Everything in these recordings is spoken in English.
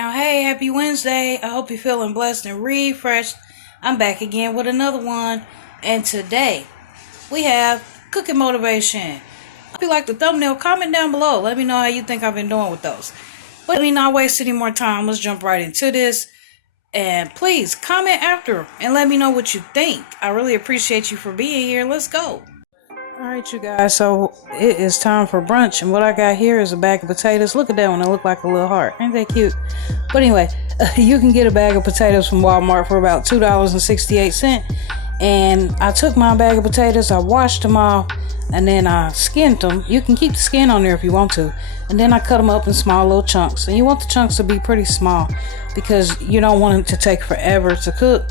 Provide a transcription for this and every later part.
now, hey, happy Wednesday. I hope you're feeling blessed and refreshed. I'm back again with another one. And today, we have cooking motivation. If you like the thumbnail, comment down below. Let me know how you think I've been doing with those. But let me not waste any more time. Let's jump right into this. And please, comment after and let me know what you think. I really appreciate you for being here. Let's go. Alright, you guys, so it is time for brunch, and what I got here is a bag of potatoes. Look at that one, it looked like a little heart. Ain't that cute? But anyway, you can get a bag of potatoes from Walmart for about $2.68. And I took my bag of potatoes, I washed them all, and then I skinned them. You can keep the skin on there if you want to. And then I cut them up in small little chunks. And you want the chunks to be pretty small because you don't want it to take forever to cook,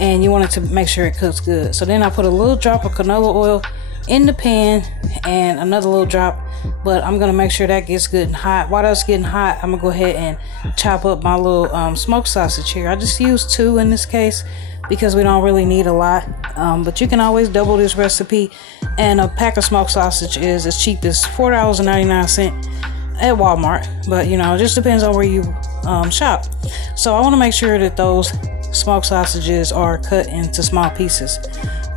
and you want it to make sure it cooks good. So then I put a little drop of canola oil in the pan and another little drop, but I'm gonna make sure that gets good and hot. While that's getting hot, I'm gonna go ahead and chop up my little smoked sausage here. I just used 2 in this case because we don't really need a lot, but you can always double this recipe. And a pack of smoked sausage is as cheap as $4.99 at Walmart, but you know, it just depends on where you shop. So I want to make sure that those smoked sausages are cut into small pieces,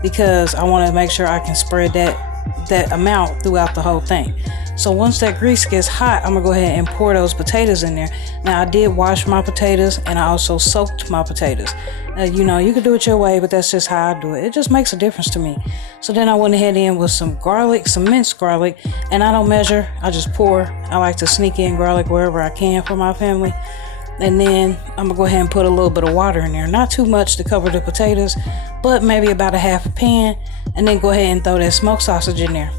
because I want to make sure I can spread that amount throughout the whole thing. So once that grease gets hot, I'm gonna go ahead and pour those potatoes in there. Now I did wash my potatoes and I also soaked my potatoes. You know, you could do it your way, but that's just how I do it. It just makes a difference to me. So then I went ahead in with some garlic, some minced garlic, and I don't measure, I just pour. I like to sneak in garlic wherever I can for my family. And then I'm gonna go ahead and put a little bit of water in there, not too much to cover the potatoes, but maybe about a half a pan, and then go ahead and throw that smoked sausage in there.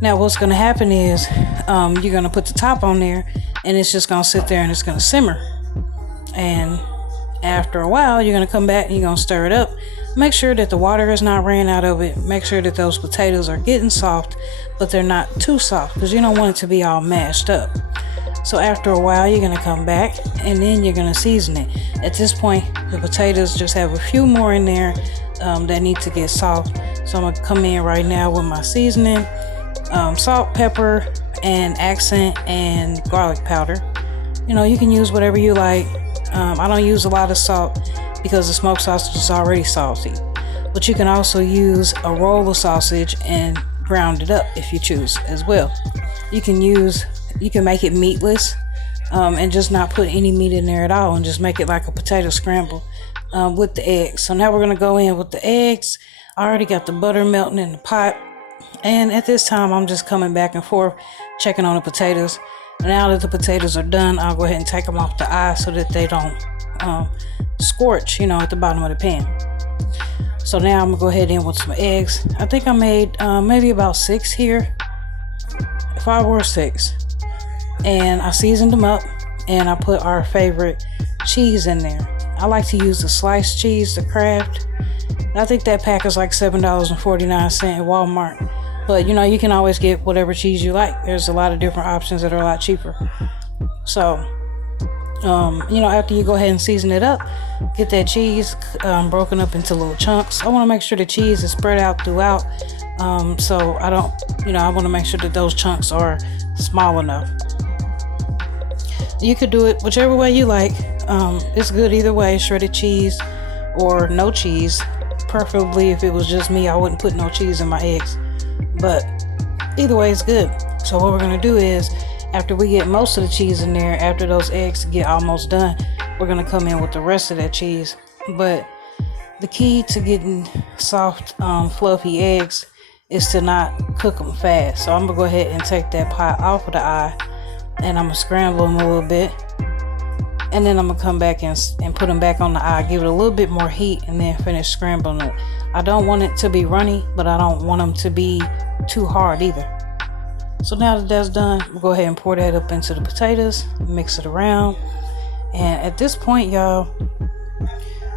Now what's gonna happen is you're gonna put the top on there, and it's just gonna sit there and it's gonna simmer. And after a while, you're gonna come back and you're gonna stir it up. Make sure that the water is not ran out of it. Make sure that those potatoes are getting soft, but they're not too soft, because you don't want it to be all mashed up. So after a while, you're gonna come back and then you're gonna season it. At this point, the potatoes just have a few more in there that need to get soft. So I'm gonna come in right now with my seasoning, salt, pepper, and accent, and garlic powder. You know, you can use whatever you like. I don't use a lot of salt because the smoked sausage is already salty. But you can also use a roll of sausage and ground it up if you choose as well. You can make it meatless and just not put any meat in there at all, and just make it like a potato scramble with the eggs. So now we're gonna go in with the eggs. I already got the butter melting in the pot, and at this time I'm just coming back and forth checking on the potatoes. Now that the potatoes are done, I'll go ahead and take them off the eye so that they don't scorch, you know, at the bottom of the pan. So now I'm gonna go ahead in with some eggs. I think I made maybe about 6 here, 5 or 6. And I seasoned them up, and I put our favorite cheese in there. I like to use the sliced cheese, the Kraft. I think that pack is like $7.49 at Walmart. But you know, you can always get whatever cheese you like. There's a lot of different options that are a lot cheaper. So, you know, after you go ahead and season it up, get that cheese broken up into little chunks. I want to make sure the cheese is spread out throughout. So I don't, you know, I want to make sure that those chunks are small enough. You could do it whichever way you like. It's good either way, shredded cheese or no cheese. Preferably, if it was just me, I wouldn't put no cheese in my eggs. But either way, it's good. So what we're gonna do is, after we get most of the cheese in there, after those eggs get almost done, we're gonna come in with the rest of that cheese. But the key to getting soft, fluffy eggs is to not cook them fast. So I'm gonna go ahead and take that pot off of the eye, and I'm gonna scramble them a little bit, and then I'm gonna come back and put them back on the eye, give it a little bit more heat, and then finish scrambling it. I don't want it to be runny, but I don't want them to be too hard either. So now that that's done, we'll go ahead and pour that up into the potatoes, mix it around, and at this point, y'all,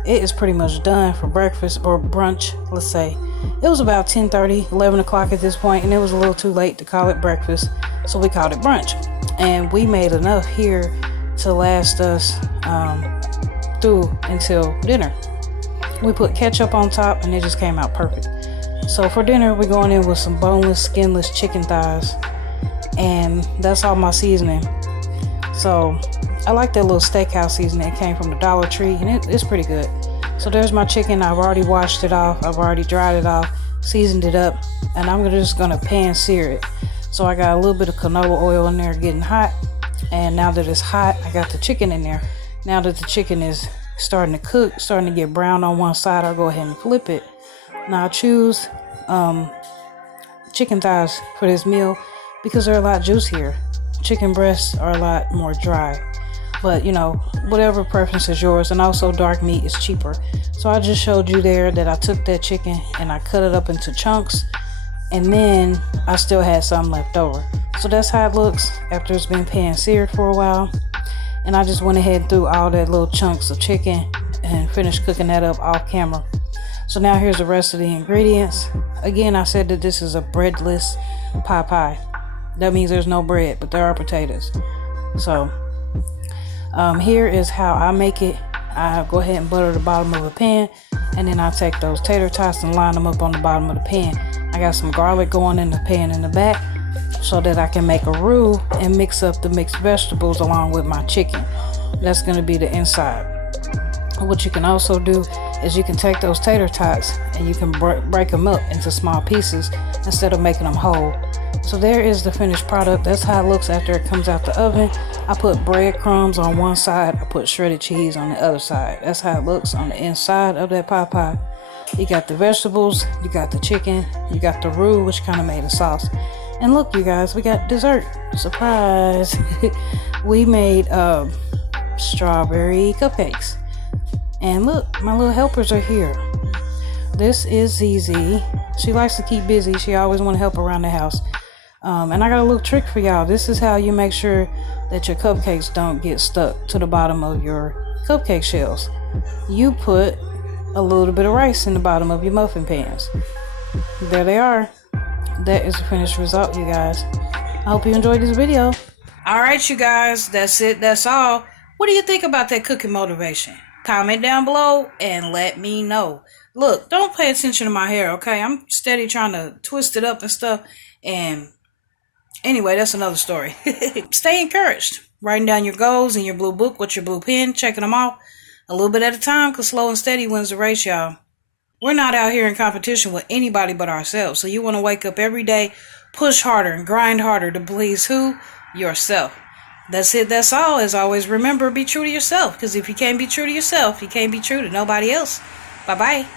it is pretty much done for breakfast or brunch. Let's say it was about 10:30, 11 o'clock at this point, and it was a little too late to call it breakfast, so we called it brunch. And we made enough here to last us through until dinner. We put ketchup on top, and it just came out perfect. So for dinner, we're going in with some boneless, skinless chicken thighs, and that's all my seasoning. So I like that little steakhouse seasoning that came from the Dollar Tree, and it's pretty good. So there's my chicken. I've already washed it off. I've already dried it off, seasoned it up, and I'm just gonna pan sear it. So I got a little bit of canola oil in there getting hot, and now that it's hot, I got the chicken in there. Now that the chicken is starting to cook, starting to get brown on one side, I'll go ahead and flip it. Now I choose chicken thighs for this meal because they're a lot juicier. Chicken breasts are a lot more dry, but you know, whatever preference is yours. And also dark meat is cheaper. So I just showed you there that I took that chicken and I cut it up into chunks, and then I still had some left over. So that's how it looks after it's been pan seared for a while. And I just went ahead and threw all that little chunks of chicken and finished cooking that up off camera. So now here's the rest of the ingredients. Again, I said that this is a breadless pot pie. That means there's no bread, but there are potatoes. So here is how I make it. I go ahead and butter the bottom of a pan, and then I take those tater tots and line them up on the bottom of the pan. I got some garlic going in the pan in the back so that I can make a roux and mix up the mixed vegetables along with my chicken. That's going to be the inside. What you can also do is you can take those tater tots and you can break them up into small pieces instead of making them whole. So there is the finished product. That's how it looks after it comes out the oven. I put breadcrumbs on one side, I put shredded cheese on the other side. That's how it looks on the inside of that pot pie. You got the vegetables, you got the chicken, you got the roux, which kind of made a sauce. And look, you guys, we got dessert. Surprise! We made strawberry cupcakes. And look, my little helpers are here. This is ZZ. She likes to keep busy. She always want to help around the house. And I got a little trick for y'all. This is how you make sure that your cupcakes don't get stuck to the bottom of your cupcake shells. You put a little bit of rice in the bottom of your muffin pans. There they are. That is the finished result, you guys. I hope you enjoyed this video. Alright, you guys. That's it. That's all. What do you think about that cooking motivation? Comment down below and let me know. Look, don't pay attention to my hair, okay? I'm steady trying to twist it up and stuff. And anyway, that's another story. Stay encouraged. Writing down your goals in your blue book with your blue pen, checking them off a little bit at a time, because slow and steady wins the race, y'all. We're not out here in competition with anybody but ourselves. So you want to wake up every day, push harder and grind harder to please who? Yourself. That's it. That's all. As always, remember, be true to yourself. Because if you can't be true to yourself, you can't be true to nobody else. Bye-bye.